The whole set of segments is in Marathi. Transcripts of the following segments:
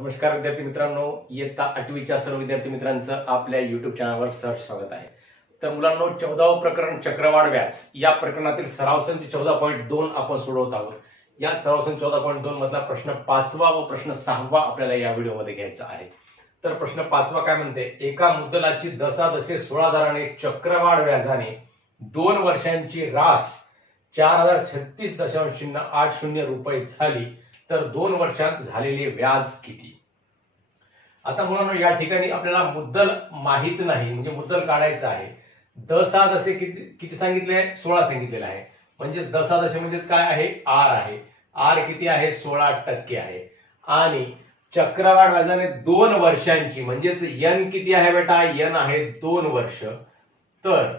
नमस्कार विद्यार्थी मित्रांनो, इयत्ता 8वीच्या सर्व विद्यार्थी मित्रांचं आपल्या युट्यूब चॅनलवर सहर्ष स्वागत आहे. तर मुलांनो, 14वे प्रकरण चक्रवाढ व्याज या प्रकरणातील सराव संच 14.2 आपण सोडवत आहोत. या सराव संच 14.2 मधला प्रश्न 5वा व प्रश्न 6वा आपल्याला या व्हिडिओमध्ये घ्यायचा आहे. तर प्रश्न 5वा काय म्हणते, एका मुद्दलाची दशादशे 16 दराने चक्रवाढ व्याजाने 2 वर्षांची रास 4036.80 रुपये झाली, तर 2 वर्षांत झालेले व्याज किती? आता मुलांनो, या ठिकाणी आपल्याला मुद्दल माहित नाही, म्हणजे मुद्दल काढायचं आहे. दशादशे किती सांगितले? 16 सांगितलेलं आहे. म्हणजेच दशादशे म्हणजेच काय आहे? आर आहे. आर किती आहे? 16% आहे. आणि चक्रवाढ व्याजाने 2 वर्षांची म्हणजेच एन किती आहे बेटा? एन आहे 2 वर्ष. तर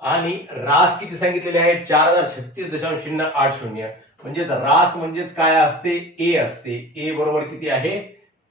आणि रास किती सांगितलेली आहे? 4036.80. म्हणजेच रास म्हणजेच काय असते? ए असते. ए बरोबर किती आहे?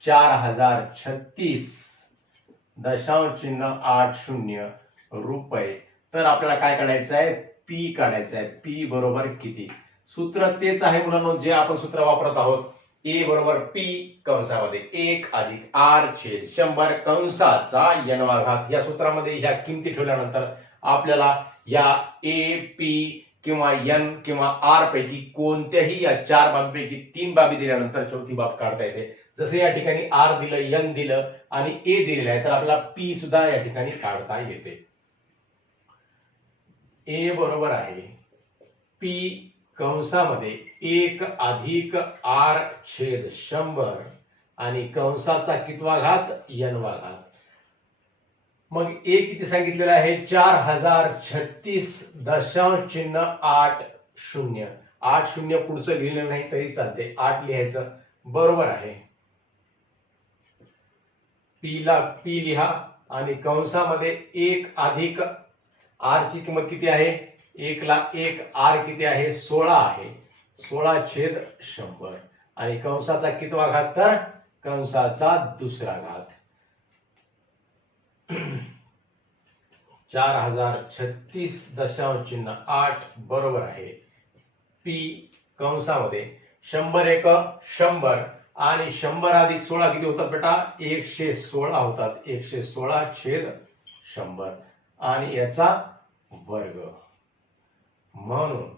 4036.80 रुपये. तर आपल्याला काय काढायचं आहे? पी काढायचं आहे. पी बरोबर किती? सूत्र तेच आहे मुलांनो, जे आपण सूत्र वापरत आहोत. ए बरोबर पी कंसामध्ये 1 अधिक आर छेद 100 कंसाचा n वा घात. या सूत्रामध्ये ह्या किमती ठेवल्यानंतर आपल्याला या ए, पी किंवा एन किंवा आर पैकी कोणत्याही या 4 बाबीपैकी 3 बाबी दिल्यानंतर चौथी बाब काढता येते. जसे या ठिकाणी आर दिलं, एन दिलं आणि ए दिलेलं आहे, तर आपल्याला पी सुद्धा या ठिकाणी काढता येते. ए बरोबर आहे पी कंसामध्ये 1 अधिक आर छेद 100 आणि कंसाचा कितवा घात? n वा घात. मग ए किती सांगितलेलं आहे? 4036.80. 80 पुढचं लिहिलं नाही तरी चालते, 8 लिहायचं. बरोबर आहे. पी ला पी लिहा आणि कंसामध्ये 1 अधिक आर ची किंमत किती आहे? 1 ला 1 आर किती आहे? 16 आहे. 16/100 आणि कंसाचा कितवा घात? तर कंसाचा दुसरा घात. 4036.8 बरोबर आहे. पी कंसामध्ये 100 एक 100 आणि 100 अधिक 16 किती होतात बेटा? 116 होतात. 116/100 आणि याचा वर्ग. म्हणून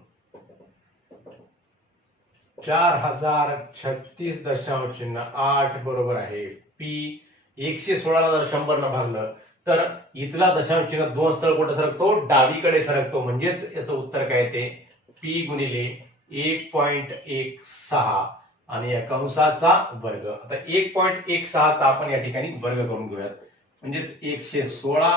4036.8 बरोबर आहे. पी 116 जर 100 न भागलं तर इथला दशांश चिन्ह 2 स्थळ कुठे सरकतो? डावीकडे सरकतो. म्हणजेच याचं उत्तर काय येते? पी गुणिले 1.16 आणि या कंसाचा वर्ग. आता 1.16 चा आपण या ठिकाणी वर्ग करून घेऊयात. म्हणजेच 116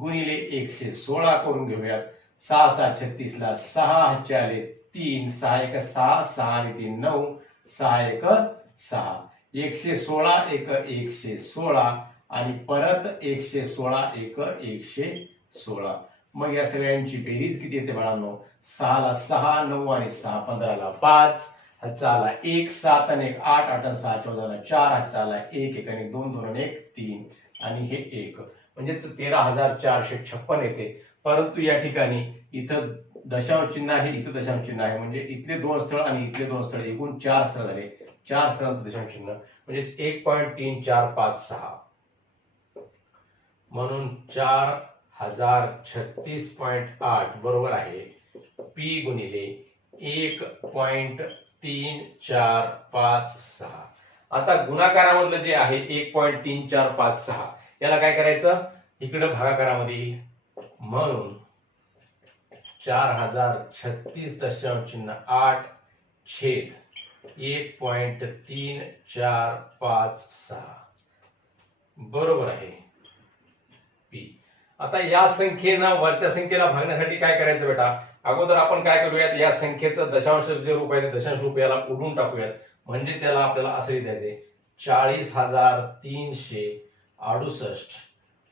गुणिले 116 करून घेऊयात. 6 6 36 ला 6 4 3 6 1 6 6 आणि 3 9 6 1 6. 116 1 116 आणि परत 116 1 116. मग या सगळ्यांची बेरीज किती येते बाळांनो? 6 ला 6 9 आणि 6 15 ला 5. हातचा आला 1 7 आणि 1 8 8 आणि 6 14 ला 4. हातचा आला 1 1 आणि 2 2 आणि 1 3 आणि हे 1. म्हणजेच 13,456 येते. परंतु या ठिकाणी इथं दशांश चिन्ह आहे, इथं दशांश चिन्ह आहे. म्हणजे इथले 2 स्थळ आणि इथले 2 स्थळ एकूण 4 स्थळ झाले. 4 स्थळांचं दशांश चिन्ह म्हणजे 1.3456. म्हणून 4036.8 बरोबर आहे पी गुणिले 1.3456. आता गुणाकारामधलं जे आहे 1.3456 याला काय करायचं? इकडे भागाकारामध्ये येईल. म्हणून 4036.8 छेद 1.3456 बरोबर आहे पी. आता या संख्येनं वरच्या संख्येला भागण्यासाठी काय करायचं बेटा? अगोदर आपण काय करूयात? या संख्येचं दशांश जे रूप आहे दशांश रूप याला उडून टाकूयात. म्हणजे त्याला आपल्याला असं लिहिता येते 40,368.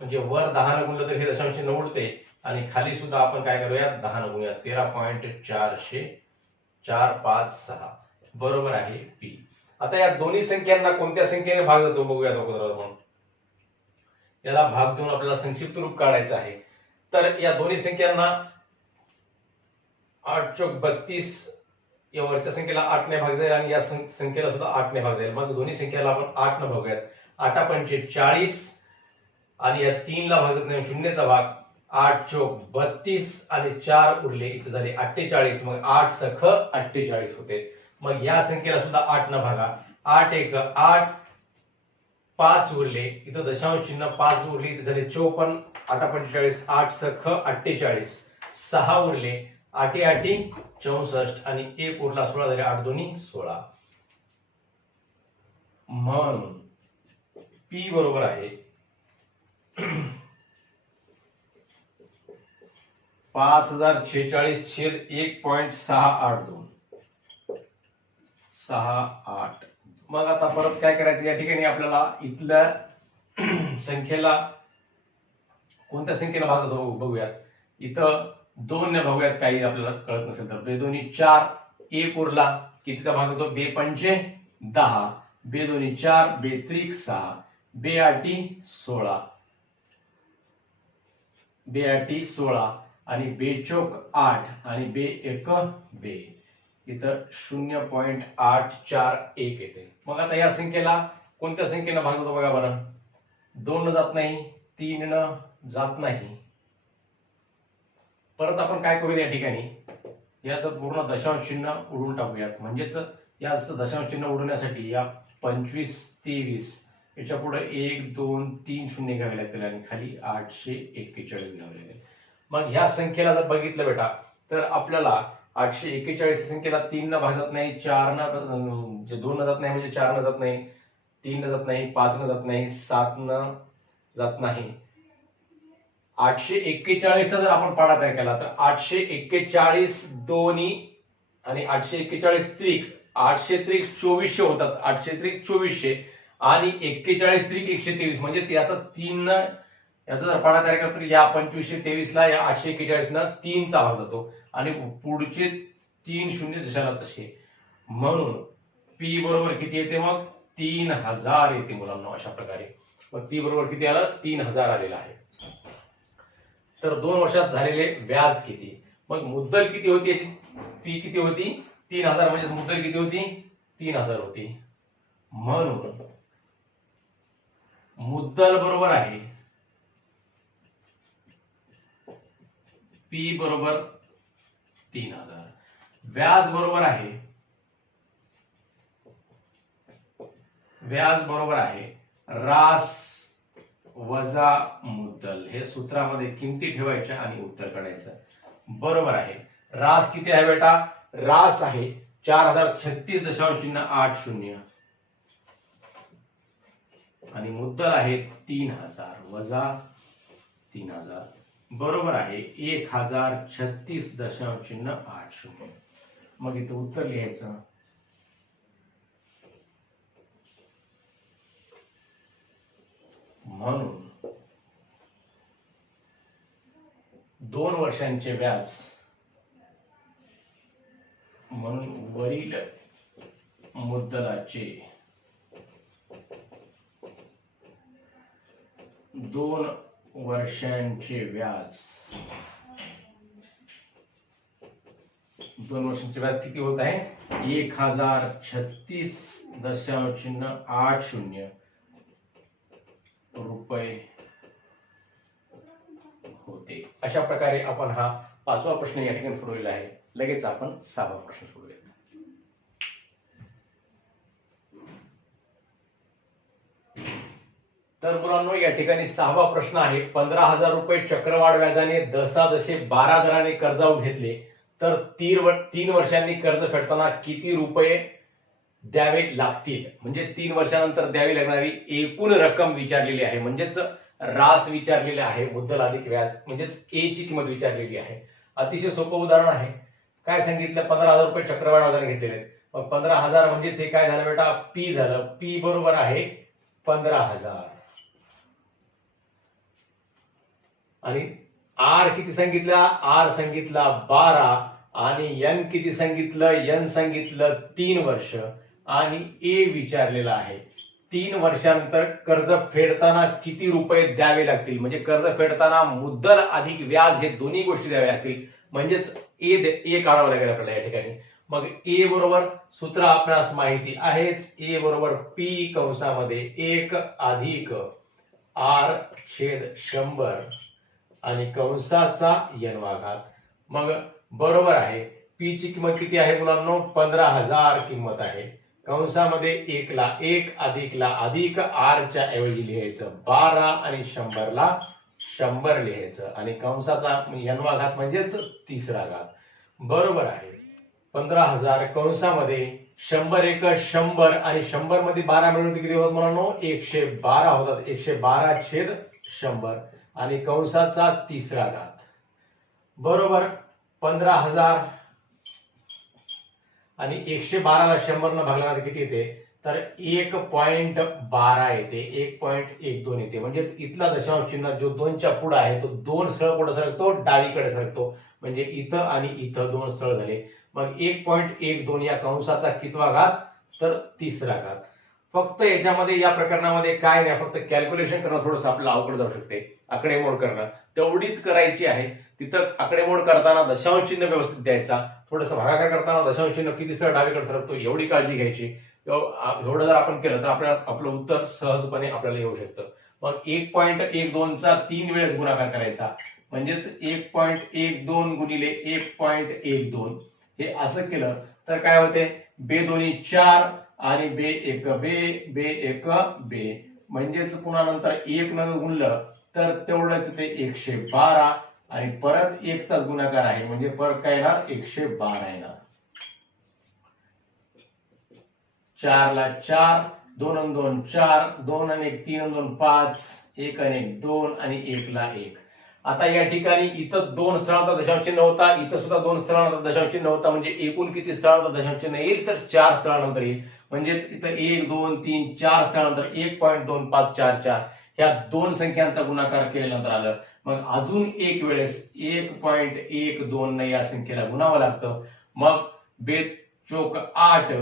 म्हणजे वर 10 न गुणलं तर हे दशांश चिन्ह उडते आणि खाली सुद्धा आपण काय करूयात? 10 न गुणूयात. 13.456 बरोबर आहे पी. आता या दोन्ही संख्यांना कोणत्या संख्येने भाग जातो बघूयात अगोदर आपण. याला भाग देऊन आपल्याला संक्षिप्त रूप काढायचं आहे. तर या दोन्ही संख्यांना 8 चौक 32 या वरच्या संख्येला 8 ने भाग जाईल आणि या संख्येला सुद्धा 8 ने भाग जाईल. मग दोन्ही संख्येला आपण 8 ने भागूयात. 8 पंचे 40 आणि या 3 ला भागत नाही शून्याचा भाग. 8 चोक 32 आणि 4 उरले इथे झाले 48. मग 8 सख 48 होते. मग या संख्येला सुद्धा 8 न भागा. 8 एक 8, 5 उरले इथं दशांश चिन्ह 5 उरले इथे झाले 54. 8 45, 8 सख 48, 6 उरले 8 8 64 आणि 1 उरला 16 झाले 8 दोन्ही 16. म्हणून P बरोबर आहे 5046/1.682. 68. मग आता परत काय करायचं या ठिकाणी आपल्याला इथल्या संख्येला कोणत्या संख्येला भागतो बघूयात. इथं 2 ने भागूयात. काही आपल्याला कळत नसेल तर 2 दोन्ही 4, 1 उरला कितीचा भाग होतो 2 पंचे 10, 2 दोन्ही 4, 2 त्रिक 6, 2 आठी 16, 2 आठी 16 आणि 2 चोक 8 आणि 2 एक 2. इथं 0.841 येते. मग आता या संख्येला कोणत्या संख्येनं भाग होतो बघा बरं. 2 न जात नाही, 3 न जात नाही. परत आपण काय करू या ठिकाणी याचं पूर्ण दशांश चिन्ह उडवून टाकूयात. म्हणजेच या दशांश चिन्ह उडवण्यासाठी या 25 23 याच्या पुढे 1 2 3 शून्य घ्यावे लागतील आणि खाली 841 घ्यावे लागेल. मग ह्या संख्येला जर बघितलं बेटा तर आपल्याला 841 संख्येला 3 न भागत नाही, 4 न 2 न जात नाही म्हणजे 4 न जात नाही, 3 न जात नाही, 5 न जात नाही, 7 न जात नाही. 841 जर आपण पाडा तयार केला तर 841 दोन्ही आणि 841 त्रिक 800 त्रिक 2400 होतात. 800 त्रिक 2400 आणि 41 त्रिक 123 म्हणजेच याचा 3 याचा जर पाडा तयार केला तर या 2523 ला या 841 न 3 चा भाग जातो आणि पुढचे 3 शून्य जशाला तसे. म्हणून P बरोबर किती येते मग 3000 येते मुलांना. अशा प्रकारे मग P बरोबर किती आलं 3000 आलेला आहे. तर 2 वर्षात झालेले व्याज किती. मग मुद्दल किती होती याची P किती होती 3000 म्हणजे मुद्दल किती होती 3000 होती. म्हणून मुद्दल बरोबर आहे P बरोबर 3000. व्याज बरोबर आहे रास वजा मुद्दल. हे सूत्रामध्ये किमती ठेवायच्या आणि उत्तर काढायचं. बरोबर आहे. रास किती आहे बेटा रास आहे 4036.80 आणि मुद्दल आहे 3000 वजा 3000 बरोबर आहे 1036.80. मग इथं उत्तर लिहायचं. म्हणून 2 वर्षांचे व्याज म्हणून वरील मुद्दलाचे 2 वर्षांचे व्याज 2 वर्षांचे व्याज किती होत आहे 1036.80 रुपये होते. अशा प्रकारे आपण हा 5वा प्रश्न या ठिकाणी सोडवलेला आहे. लगेच आपण 6वा प्रश्न सोडूया. तर मुलांनो या ठिकाणी 6वा प्रश्न आहे 15,000 रुपये चक्रवाढ व्याजाने दशादशे 12 दराने कर्जावर घेतले तर 3 वर्षांनी कर्ज फेडताना किती रुपये द्यावे लागतील. म्हणजे 3 वर्षानंतर द्यावी लागणारी एकूण रक्कम विचारलेली आहे. म्हणजेच रास विचारलेला आहे. मुद्दल अधिक व्याज म्हणजेच ए ची किंमत विचारलेली आहे. अतिशय सोपं उदाहरण आहे. काय सांगितलं 15,000 रुपये चक्रवाढ व्याजाने घेतलेले. मग 15,000 म्हणजेच हे काय झालं बेटा P झालं. P बरोबर आहे 15,000 आणि R किती सांगितला R सांगितला 12 आणि N किती सांगितलं N सांगितलं 3 वर्ष आणि A विचारलेला आहे 3 वर्षानंतर कर्ज फेडताना किती रुपये द्यावे लागतील. म्हणजे कर्ज फेडताना मुद्दल अधिक व्याज हे दोन्ही गोष्टी द्याव्या लागतील. म्हणजेच ए काढावं लागेल आपल्याला या ठिकाणी. मग ए बरोबर सूत्र आपणास माहिती आहेच, ए बरोबर पी कंसामध्ये 1 अधिक आर छेद 100 आणि कंसाचा n वा घात. मग बरोबर आहे, पी ची किंमत किती आहे मुलांनो? 15,000 किंमत आहे. कंसामध्ये 1 ला 1 अधिक ला अधिक आर च्या ऐवजी लिहायचं 12 आणि 100 ला 100 लिहायचं आणि कंसाचा n वा घात म्हणजेच तिसरा घात. बरोबर आहे, 15,000 कंसामध्ये 100 एक 100 आणि 100 मध्ये 12 मिळून किती होत मुलांनो? 112 होतात. 112 छेद 100 आणि कंसाचा तिसरा घात. बरोबर, 15,000 आणि 112 ला 100 न भागल्यानंतर किती येते? तर 1.12 येते, 1.12 येते. म्हणजेच इथला दशांश चिन्ह जो 2च्या पुढे आहे तो 2 स्थळ कुठे सरकतो? डावीकडे सरकतो. म्हणजे इथं आणि इथं 2 स्थळ झाले. मग 1.12 या कंसाचा कितवा घात? तर तिसरा घात. फक्त याच्यामध्ये या प्रकरणामध्ये काय नाही, फक्त कॅल्क्युलेशन करणं थोडंसं आपलं अवघड जाऊ शकते. आकडेमोड करणं तेवढीच करायची आहे. तिथं आकडेमोड करताना दशांश चिन्ह व्यवस्थित द्यायचा. थोडंसं भागाकार करताना दशांश चिन्ह किती स्थळ डावीकडे सरकतो एवढी काळजी घ्यायची. एवढं जर आपण केलं तर आपलं उत्तर सहजपणे आपल्याला येऊ शकतं. मग 1.12 चा 3 वेळेस गुणाकार करायचा. म्हणजेच 1.12 गुणिले 1.12 हे असं केलं तर काय होते? बे दोन्ही 4 आणि बे एक बे, बे एक बे. म्हणजेच पुन्हा नंतर 1 न गुणलं तर तेवढंच ते 112 आणि परत 1 चाच गुणाकार आहे म्हणजे परत काय येणार? 112 येणार. 4 ला 4, 2 आणि 2 4, 2 आणि 1 3 आणि 2 5, 1 आणि 1 2 आणि 1 ला 1. आता या ठिकाणी इथं 2 स्थळांचा दशांश चिन्ह होता, इथं सुद्धा 2 स्थळांचा दशांश चिन्ह होता. म्हणजे एकूण किती स्थळांचा दशांश चिन्ह येईल? तर 4 स्थळानंतर येईल. म्हणजेच इथं 1 2 3 4 स्थळानंतर 1.2544 ह्या 2 संख्यांचा गुणाकार केल्यानंतर आलं. मग अजून एक वेळेस 1.12 ने या संख्येला गुणावं लागतं. मग बे चोक 8,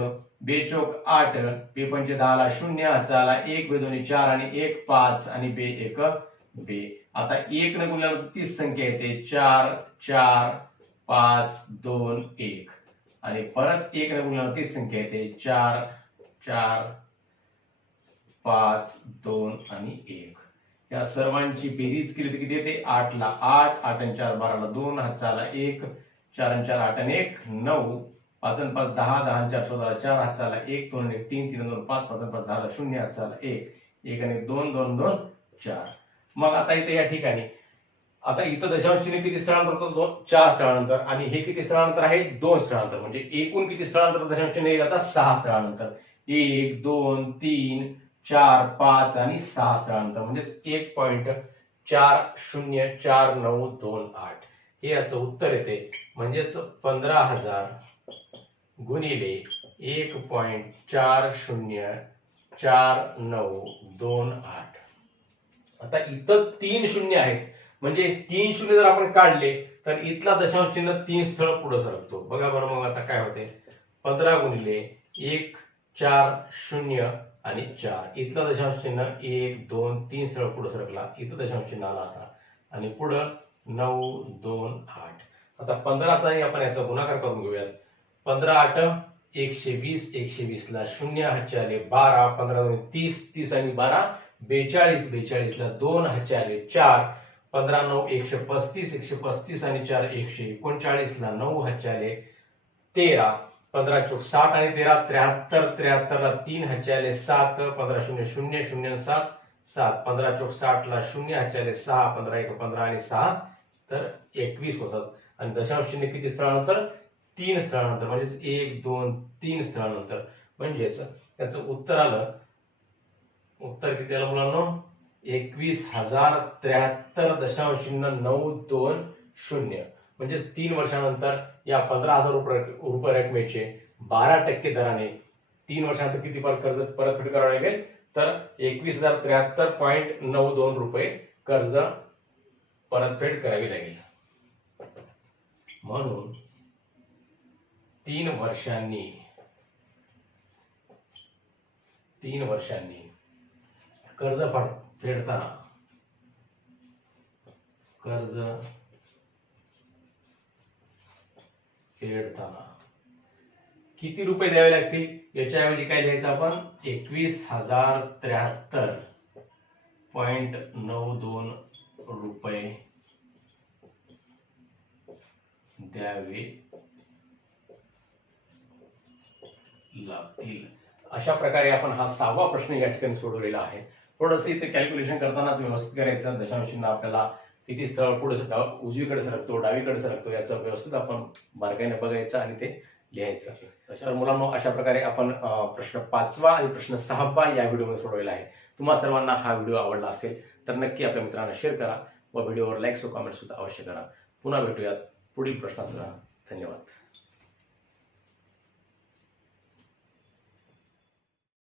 बे चोक 8, बे पंचे 10 ला 0, हातचा ला 1, बे दोन्ही 4 आणि 1 5 आणि बे एक बे. आता 1 न गुणल्यावर 30 संख्या येते 4 4 5 2 1 आणि परत 1 न गुणल्यावर 30 संख्या येते 4 4 5 2 आणि 1. या सर्वांची बेरीज केली तर किती येते? 8 ला 8, 8 आणि 4 12 ला 2, हातचा ला 1, 4 आणि 4 8 आणि 1 9, 5 आणि 5 10, 10 आणि 4 14 ला 4, हातचा ला 1 2 आणि 1 3, 3 आणि 2 5, 5 आणि 5 10 ला 0, हातचा ला 1, 1 आणि 2 2 2 4. मग आता इथे या ठिकाणी आता इथं दशांश चिन्ह किती स्थळांतर होतं? 4 स्थळानंतर आणि हे किती स्थळानंतर आहे? 2 स्थळानंतर. म्हणजे एकूण किती स्थळानंतर दशांश चिन्ह येईल? आता 6 स्थळानंतर. 1 2 3 4 5 आणि 6 स्थळानंतर. म्हणजेच 1.404928 हे याचं उत्तर येते. म्हणजेच 15,000 गुणिले 1.404928. आता इथं 3 शून्य आहेत. म्हणजे 3 शून्य जर आपण काढले तर इथला दशांश चिन्ह 3 स्थळ पुढे सरकतो. बघा बरं मग आता काय होते? 15 गुणिले 1 4 0 आणि 4. इथला दशांश चिन्ह 1 2 3 स्थळ पुढे सरकला. इथं दशांश चिन्ह आला आता आणि पुढं 9 2 8. आता 15चा आपण याचा गुणाकार करून घेऊयात. 15 8 120, 120 ला 0, हातचे आले 12, 15 2 30, 30 आणि 12 42, 42 ला 2, हातचे आले 4, 15 9 135, 135 आणि 4 139 ला 9, हातचे आले 13, 15 चौक 60 आणि 13 73, 73 ला 3, हातचे आले 7, 15 0 0 0 7 7, 15 चौक 60 ला 0, हातचे आले 6, 15 1 15 आणि 6 तर 21 होतात. आणि दशांश चिन्ह किती स्थळानंतर? 3 स्थळानंतर. म्हणजेच 1 2 3 स्थळानंतर. म्हणजेच त्याचं उत्तर आलं. उत्तर किती आलं मुलांनो? 21,073.920. म्हणजेच 3 वर्षानंतर या 15,000 रुपये रकमेचे 12% दराने 3 वर्षानंतर किती कर्ज परतफेड करावे लागेल? तर 21,073.92 रुपये कर्ज परतफेड करावी लागेल. म्हणून 3 वर्षांनी कर्ज फेडताना किती रुपये द्यावे लागतील याच्याऐवजी काय लिहायचं आपण 21,073.92 रुपये द्यावे लागतील. अशा प्रकारे आपण हा 6वा प्रश्न या ठिकाणी सोडवलेला आहे. थोडंसं इथे कॅल्क्युलेशन करतानाच व्यवस्थित करायचं. दशांश चिन्ह आपल्याला किती स्थळ पुढे उजवीकडे सरकतो डावीकडे सरकतो याचं व्यवस्थित आपण बारकाईने बघायचं आणि ते लिहायचं. तर मुलांनो अशा प्रकारे आपण प्रश्न 5वा आणि प्रश्न 6वा या व्हिडिओमध्ये सोडवलेला आहे. तुम्हा सर्वांना हा व्हिडिओ आवडला असेल तर नक्की आपल्या मित्रांना शेअर करा व व्हिडिओवर लाईक व कमेंट सुद्धा अवश्य करा. पुन्हा भेटूयात पुढील प्रश्नासह. धन्यवाद.